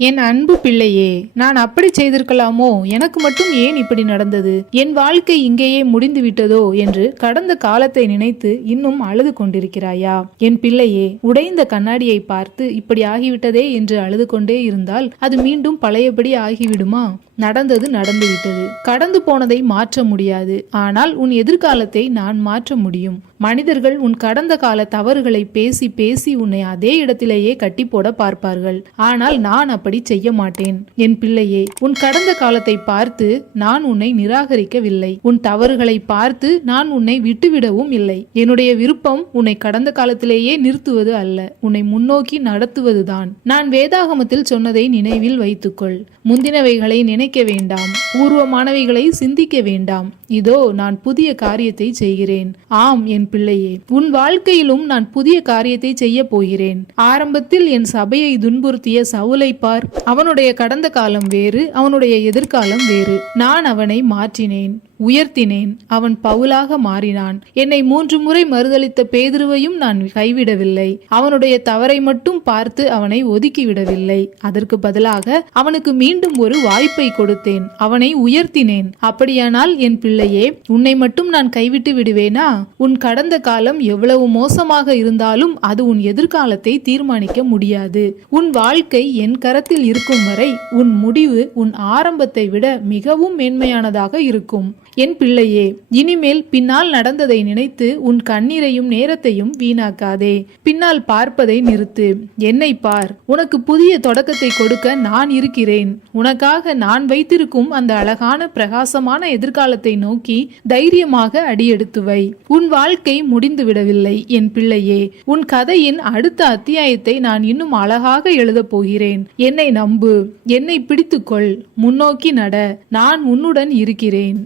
என் அன்பு பிள்ளையே, நான் அப்படி செய்திருக்கலாமோ, எனக்கு மட்டும் ஏன் இப்படி நடந்தது, என் வாழ்க்கை இங்கேயே முடிந்து விட்டதோ என்று கடந்த காலத்தை நினைத்து இன்னும் அழுது கொண்டிருக்கிறாயா? என் பிள்ளையே, உடைந்த கண்ணாடியை பார்த்து இப்படி ஆகிவிட்டதே என்று அழுது கொண்டே இருந்தால் அது மீண்டும் பழையபடி ஆகிவிடுமா? நடந்தது நடந்துவிட்டது. கடந்து போனதை மாற்ற முடியாது. ஆனால் உன் எதிர்காலத்தை நான் மாற்ற முடியும். மனிதர்கள் உன் கடந்த கால தவறுகளை பேசி பேசி உன்னை அதே இடத்திலேயே கட்டி போட பார்ப்பார்கள். ஆனால் நான் அப்படி செய்ய மாட்டேன். என் பிள்ளையே, உன் கடந்த காலத்தை பார்த்து நான் உன்னை நிராகரிக்கவில்லை. உன் தவறுகளை பார்த்து நான் உன்னை விட்டுவிடவும் இல்லை. என்னுடைய விருப்பம் உன்னை கடந்த காலத்திலேயே நிறுத்துவது அல்ல, உன்னை முன்னோக்கி நடத்துவதுதான். நான் வேதாகமத்தில் சொன்னதை நினைவில் வைத்துக்கொள். முந்தினவைகளை நினைக்க வேண்டாம், பூர்வமானவைகளை சிந்திக்க வேண்டாம். இதோ நான் புதிய காரியத்தை செய்கிறேன். ஆம் என் பிள்ளையே, உன் வாழ்க்கையிலும் நான் புதிய காரியத்தை செய்ய போகிறேன். ஆரம்பத்தில் என் சபையை துன்புறுத்திய சவுலை பார். அவனுடைய கடந்த காலம் வேறு, அவனுடைய எதிர்காலம் வேறு. நான் அவனை மாற்றினேன், உயர்த்தினேன். அவன் பவுலாக மாறினான். என்னை 3 முறை மறுதலித்த பேதுருவையும் நான் கைவிடவில்லை. அவனுடைய தவறை மட்டும் பார்த்து அவனை ஒதுக்கிவிடவில்லை. அதற்கு பதிலாக அவனுக்கு மீண்டும் ஒரு வாய்ப்பை கொடுத்தேன். அவனை உயர்த்தினேன். அப்படியானால் என் பிள்ளையே, உன்னை மட்டும் நான் கைவிட்டு விடுவேனா? உன் கடந்த காலம் எவ்வளவு மோசமாக இருந்தாலும் அது உன் எதிர்காலத்தை தீர்மானிக்க முடியாது. உன் வாழ்க்கை என் கரத்தில் இருக்கும் வரை உன் முடிவு உன் ஆரம்பத்தை விட மிகவும் மேன்மையானதாக இருக்கும். என் பிள்ளையே, இனிமேல் பின்னால் நடந்ததை நினைத்து உன் கண்ணீரையும் நேரத்தையும் வீணாக்காதே. பின்னால் பார்ப்பதை நிறுத்து. என்னை பார். உனக்கு புதிய தொடக்கத்தை கொடுக்க நான் இருக்கிறேன். உனக்காக நான் வைத்திருக்கும் அந்த அழகான பிரகாசமான எதிர்காலத்தை நோக்கி தைரியமாக அடியெடுத்து வை. உன் வாழ்க்கை முடிந்து விடவில்லை என் பிள்ளையே. உன் கதையின் அடுத்த அத்தியாயத்தை நான் இன்னும் அழகாக எழுதப் போகிறேன். என்னை நம்பு, என்னை பிடித்துக்கொள், முன்னோக்கி நட. நான் உன்னுடன் இருக்கிறேன்.